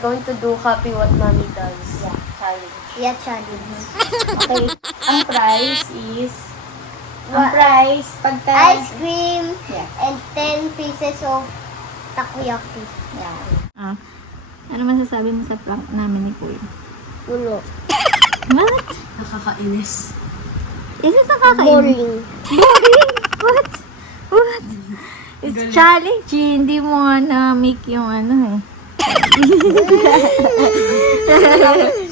going to do copy what mommy does. Yeah, challenge. Yeah, challenge. Okay, ang price is... Ang price, pagka... Ice cream Yeah. and 10 pieces of takoyaki. Yeah. Ano masasabi mo sa prank namin ni Kuya? Ulo. What? Nakakainis. Is it nakakain? Boring. Boring? What? What? It's challenging. Hindi mo nga na-make yung ano eh.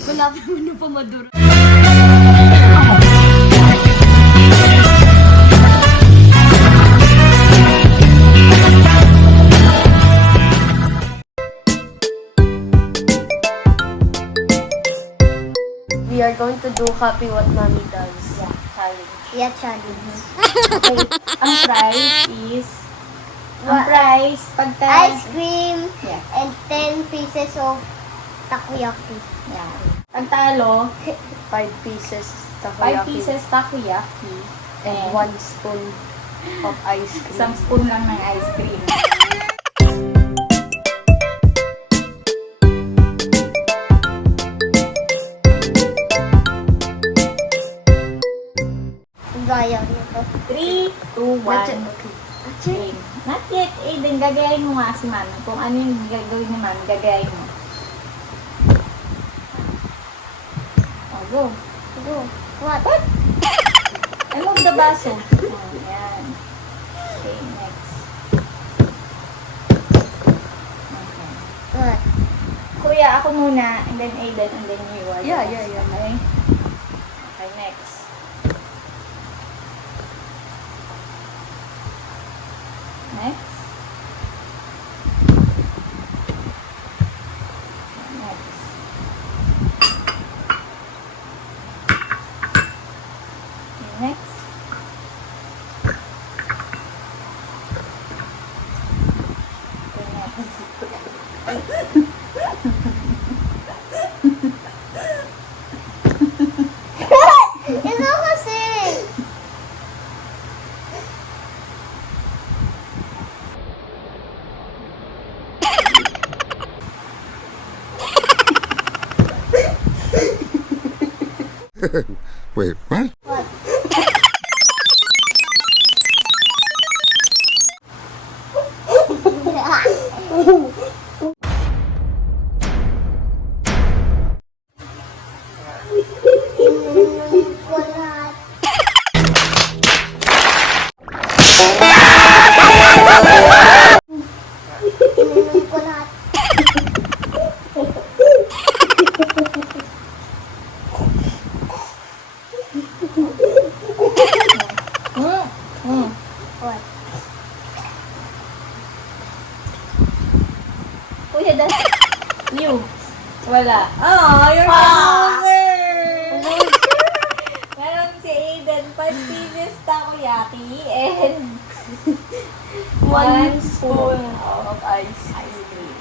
Malapit mo na pa maduro. We are going to do copy what mommy does. Yeah, challenge. Yeah, challenge. Okay, ang price is... Ang price, pagka... Ice cream Yeah. and 10 pieces of takoyaki. Yeah. Ang talo, 5 pieces 5 takoyaki. pieces takoyaki And 1 spoon of ice cream. isang spoon lang ng ice cream. Gaya nito. 3, 2, 1. Okay. Not yet, Aiden. Gagayahin mo nga si Mami. Kung ano yung gagawin ni Mami, gagayahin mo. Oh, go. Go. What? I move the baso. Oh, yan. Okay, next. Okay. What? Kuya, ako muna, and then Aiden, and then you. Yeah. Okay? Okay, next. Next. Next. Next. Ito kasi. Wait, what? What? Inumin ko lahat. Inumin ko lahat. What? Kuya, that's you. Wala. Oh, you're a loser! Meron si Aiden, 5 pieces takoyaki and 1 spoon of ice cream.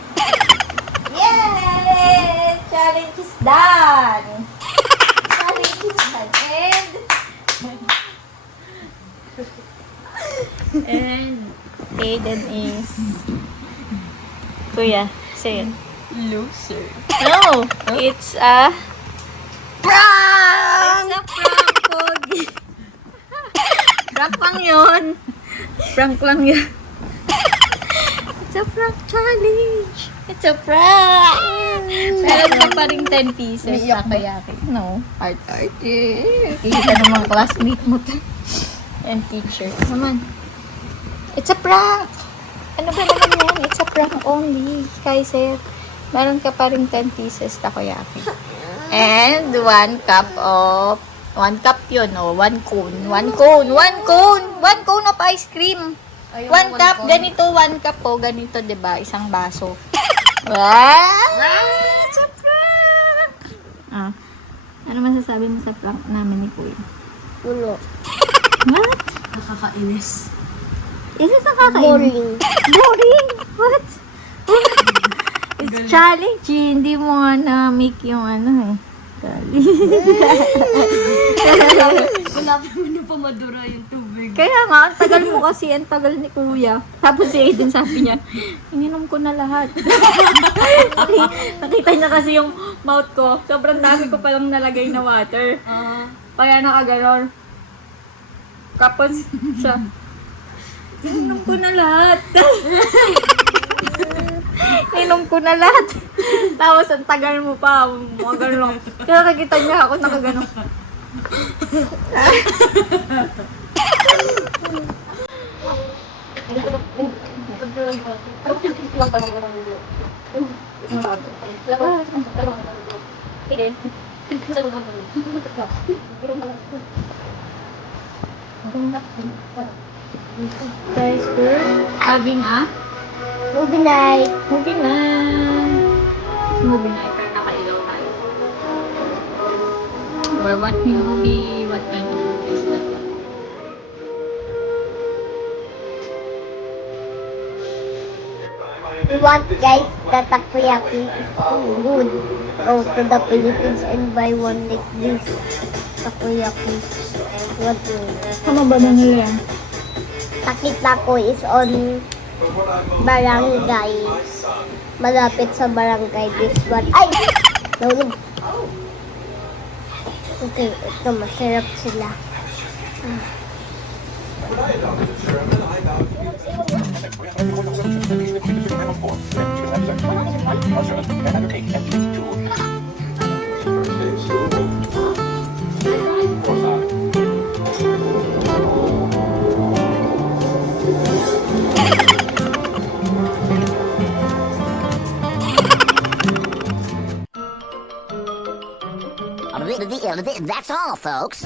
Yes! Challenge is done! Challenge is done. And Aiden is... Kuya, say it. Loser. No, it's a Prank! It's a prank, Pogi. Prank lang yun. Prank lang yun. It's a prank challenge. It's a prank. Meron ka pa rin 10 pieces. Takoyaki. No. Art-art. Kita ng mga classmate mo to. And teacher. Naman. It's a prank. Ano ba naman yan? It's a prank only. Kaiser. Meron ka pa rin 10 pieces takoyaki. And 1 cup of 1 cup yun, o 1 cone. 1 cone. 1 cone. 1 cone of ice cream. 1 cup. Ganito, 1 cup po. Ganito, diba? Isang baso. Wow! It's a prank! Ah. Ano masasabi mo sa prank namin ni Kuya? Ulo. What? Nakakainis. Is it nakakain? Boring. Boring? What? It's challenging. Hindi mo nga na-make yung ano eh. Malapit mo na pa madura yung tubig. Kaya nga, ang tagal mo kasi, ang tagal ni Kuya. Tapos si Aiden sabi niya, ininom ko na lahat. Nakita niya kasi yung mouth ko. Sobrang dami ko palang nalagay na water. Kaya nakaganon. Tapos siya, ininom ko na lahat. Ininom ko na lahat. Tapos ang tagal mo pa. Mga ganon lang. Kaya nakikita niya ako nakaganon. Guys, we're having a Movie night. movie night. Movie night. Pero nakailaw tayo. Or what movie? What kind of movie is that? We want guys the takoyaki is so good. Go to the Philippines and buy one like this takoyaki. What Ano ba na nila yan? Taki-Tako is on barangay. Malapit sa barangay this one. Ay! Nahulog. Okay, ito masarap sila. That's all, folks.